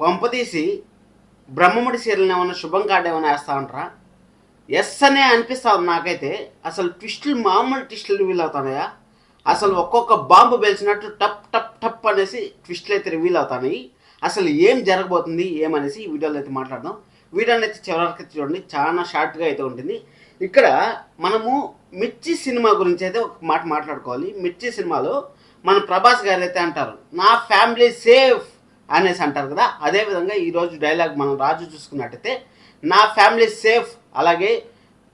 కొంపదీసి బ్రహ్మముడి సీరియల్ని ఏమన్నా శుభం కార్డు ఏమైనా వేస్తా ఉంటారా? ఎస్ అనే అనిపిస్తుంది నాకైతే. అసలు ట్విస్టులు మామూలు ట్విస్టులు రివీల్ అవుతున్నాయా? అసలు ఒక్కొక్క బాంబు పేల్చినట్టు టప్ టప్ టప్ అనేసి ట్విస్టులు అయితే రివీల్ అవుతున్నాయి. అసలు ఏం జరగబోతుంది ఏమనేసి ఈ వీడియోలో అయితే మాట్లాడదాం. వీడియోని అయితే చివరికి చూడండి, చాలా షార్ట్గా అయితే ఉంటుంది. ఇక్కడ మనము మిర్చి సినిమా గురించి అయితే ఒక మాట మాట్లాడుకోవాలి. మిర్చి సినిమాలో మన ప్రభాస్ గారు అయితే అంటారు, నా ఫ్యామిలీ సేఫ్ అనేసి అంటారు కదా. అదేవిధంగా ఈరోజు డైలాగ్ మనం రాజు చూసుకున్నట్టయితే, నా ఫ్యామిలీ సేఫ్, అలాగే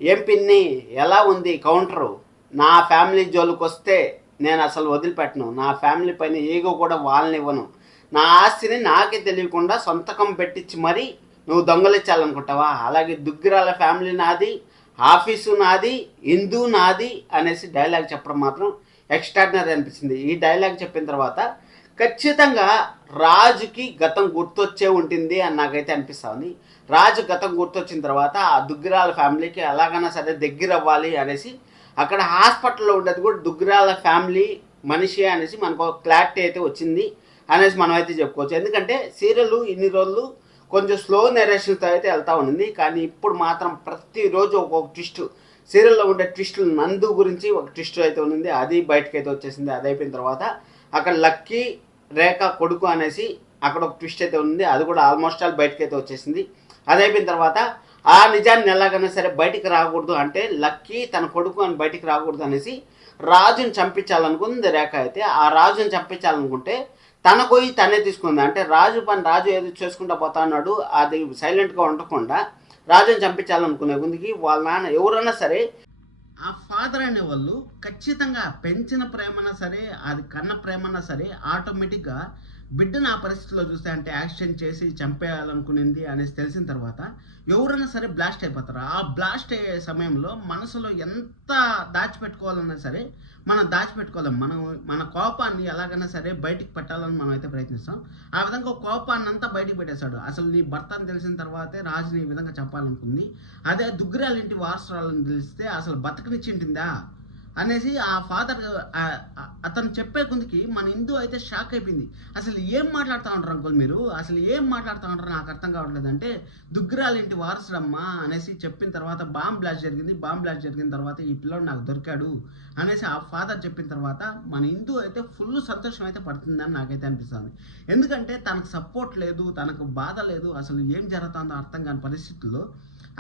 ఏం పిన్ని ఎలా ఉంది కౌంటరు, నా ఫ్యామిలీ జోలికి వస్తే నేను అసలు వదిలిపెట్టను, నా ఫ్యామిలీ పైన ఏగో కూడా వాళ్ళనివ్వను, నా ఆస్తిని నాకే తెలియకుండా సొంతకం పెట్టించి మరీ నువ్వు దొంగలించాలనుకుంటావా, అలాగే దుగ్గిరాల ఫ్యామిలీ నాది, ఆఫీసు నాది, హిందూ నాది అనేసి డైలాగ్ చెప్పడం మాత్రం ఎక్స్ట్రాడినరీ అనిపించింది. ఈ డైలాగ్ చెప్పిన తర్వాత ఖచ్చితంగా రాజుకి గతం గుర్తొచ్చే ఉంటుంది అని నాకైతే అనిపిస్తుంది. రాజు గతం గుర్తొచ్చిన తర్వాత ఆ దుగ్గిరాల ఫ్యామిలీకి ఎలాగైనా సరే దగ్గర అవ్వాలి అనేసి, అక్కడ హాస్పిటల్లో ఉండేది కూడా దుగ్గిరాల ఫ్యామిలీ మనిషి అనేసి మనకు ఒక క్లారిటీ అయితే వచ్చింది అనేసి మనం అయితే చెప్పుకోవచ్చు. ఎందుకంటే సీరియల్ ఇన్ని రోజులు కొంచెం స్లో నెరేషన్తో అయితే వెళ్తూ ఉంది, కానీ ఇప్పుడు మాత్రం ప్రతిరోజు ఒక్కొక్క ట్విస్ట్, సీరియల్లో ఉండే ట్విస్టులు, నందు గురించి ఒక ట్విస్ట్ అయితే ఉంది, అది బయటకైతే వచ్చేసింది. అది అయిపోయిన తర్వాత అక్కడ లక్కీ రేఖ కొడుకు అనేసి అక్కడ ఒక ట్విస్ట్ అయితే ఉంది, అది కూడా ఆల్మోస్ట్ ఆల్ బయటకైతే వచ్చేసింది. అది అయిపోయిన తర్వాత ఆ నిజాన్ని ఎలాగైనా సరే బయటికి రాకూడదు, అంటే లక్కీ తన కొడుకు అని బయటికి రాకూడదు అనేసి రాజుని చంపించాలనుకుంది రేఖ. అయితే ఆ రాజుని చంపించాలనుకుంటే తన పోయి తనే తీసుకుంది. అంటే రాజు పని రాజు ఏదో చేసుకుంటా పోతా ఉన్నాడు, అది సైలెంట్గా ఉండకుండా రాజుని చంపించాలనుకునే ముందుకి వాళ్ళ నాన్న ఎవరైనా సరే, ఆ ఫాదర్ అనే వాళ్ళు ఖచ్చితంగా పెంచిన ప్రేమన్నా సరే, అది కన్న ప్రేమన్నా సరే, ఆటోమేటిక్గా బిడ్డను ఆ పరిస్థితిలో చూస్తే, అంటే యాక్షన్ చేసి చంపేయాలనుకునేది అనేసి తెలిసిన తర్వాత ఎవరైనా సరే బ్లాస్ట్ అయిపోతారు. ఆ బ్లాస్ట్ అయ్యే సమయంలో మనసులో ఎంత దాచిపెట్టుకోవాలన్నా సరే మనం దాచిపెట్టుకోలేం. మన కోపాన్ని ఎలాగైనా సరే బయటికి పెట్టాలని మనం అయితే ప్రయత్నిస్తాం. ఆ విధంగా కోపాన్ని అంతా బయటికి పెట్టేశాడు. అసలు నీ భర్త అని తెలిసిన తర్వాతే రాజుని ఈ విధంగా చెప్పాలనుకుంది. అదే దుగ్గిరాల ఇంటి వారసురాలని తెలిస్తే అసలు బతకనిచ్చింటుందా అనేసి ఆ ఫాదర్ అతను చెప్పే కొందికి మన హిందూ అయితే షాక్ అయిపోయింది. అసలు ఏం మాట్లాడుతూ ఉంటారు అంకుల్ మీరు, అసలు ఏం మాట్లాడుతూ ఉంటారు నాకు అర్థం కావట్లేదు అంటే, దుగ్గిరాల ఇంటి వారసుడమ్మా అనేసి చెప్పిన తర్వాత బాంబ్ బ్లాస్ట్ జరిగింది. బాంబ్ బ్లాస్ట్ జరిగిన తర్వాత ఈ పిల్లోడు నాకు దొరికాడు అనేసి ఆ ఫాదర్ చెప్పిన తర్వాత మన హిందూ అయితే ఫుల్ సంతోషం అయితే పడుతుందని నాకైతే అనిపిస్తుంది. ఎందుకంటే తనకు సపోర్ట్ లేదు, తనకు బాధ లేదు, అసలు ఏం జరుగుతుందో అర్థం కాని పరిస్థితుల్లో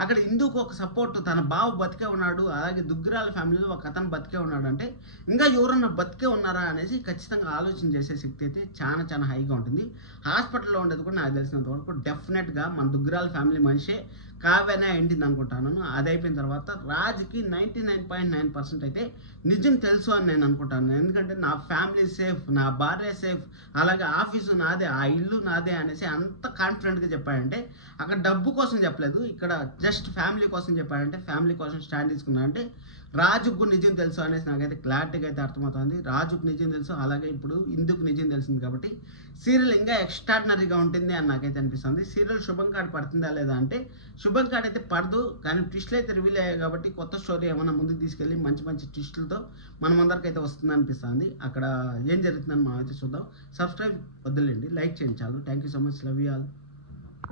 అక్కడ హిందూకు ఒక సపోర్ట్, తన బావ బతికే ఉన్నాడు, అలాగే దుగ్గిరాల ఫ్యామిలీలో ఒక అతను బతికే ఉన్నాడు అంటే ఇంకా ఎవరన్నా బతికే ఉన్నారా అనేసి ఖచ్చితంగా ఆలోచన చేసే శక్తి అయితే చాలా చాలా హైగా ఉంటుంది. హాస్పిటల్లో ఉండేది కూడా నాకు తెలిసినంత వరకు డెఫినెట్గా మన దుగ్గిరాల ఫ్యామిలీ మనిషే కావ్యనే అయింది అనుకుంటాను. అది అయిపోయిన తర్వాత రాజుకి 99.9% అయితే నిజం తెలుసు అని నేను అనుకుంటాను. ఎందుకంటే నా ఫ్యామిలీ సేఫ్, నా భార్య సేఫ్, అలాగే ఆఫీసు నాదే, ఆ ఇల్లు నాదే అనేసి అంత కాన్ఫిడెంట్గా చెప్పాడంటే అక్కడ డబ్బు కోసం చెప్పలేదు, ఇక్కడ జస్ట్ ఫ్యామిలీ కోసం చెప్పాడంటే, ఫ్యామిలీ కోసం స్టాండ్ తీసుకున్నాడంటే రాజుకు నిజం తెలుసు అనేసి నాకైతే క్లారిటీగా అయితే అర్థమవుతుంది. రాజుకు నిజం తెలుసు, అలాగే ఇప్పుడు ఇందుకు నిజం తెలిసింది కాబట్టి సీరియల్ ఇంకా ఎక్స్ట్రాడినరీగా ఉంటుంది అని నాకైతే అనిపిస్తుంది. సీరియల్ శుభం కార్డు పడుతుందా లేదా అంటే శుభం కార్డు అయితే పడదు, కానీ ట్విస్టులు అయితే రివీల్ అయ్యాయి కాబట్టి కొత్త స్టోరీ ఏమైనా ముందుకు తీసుకెళ్ళి మంచి మంచి ట్విస్టులతో మన అందరికి అయితే వస్తుంది అనిపిస్తుంది. అక్కడ ఏం జరుగుతుందని మనం అయితే చూద్దాం. సబ్స్క్రైబ్ వద్దులేండి, లైక్ చేయండి చాలు. Thank you so much, love you all.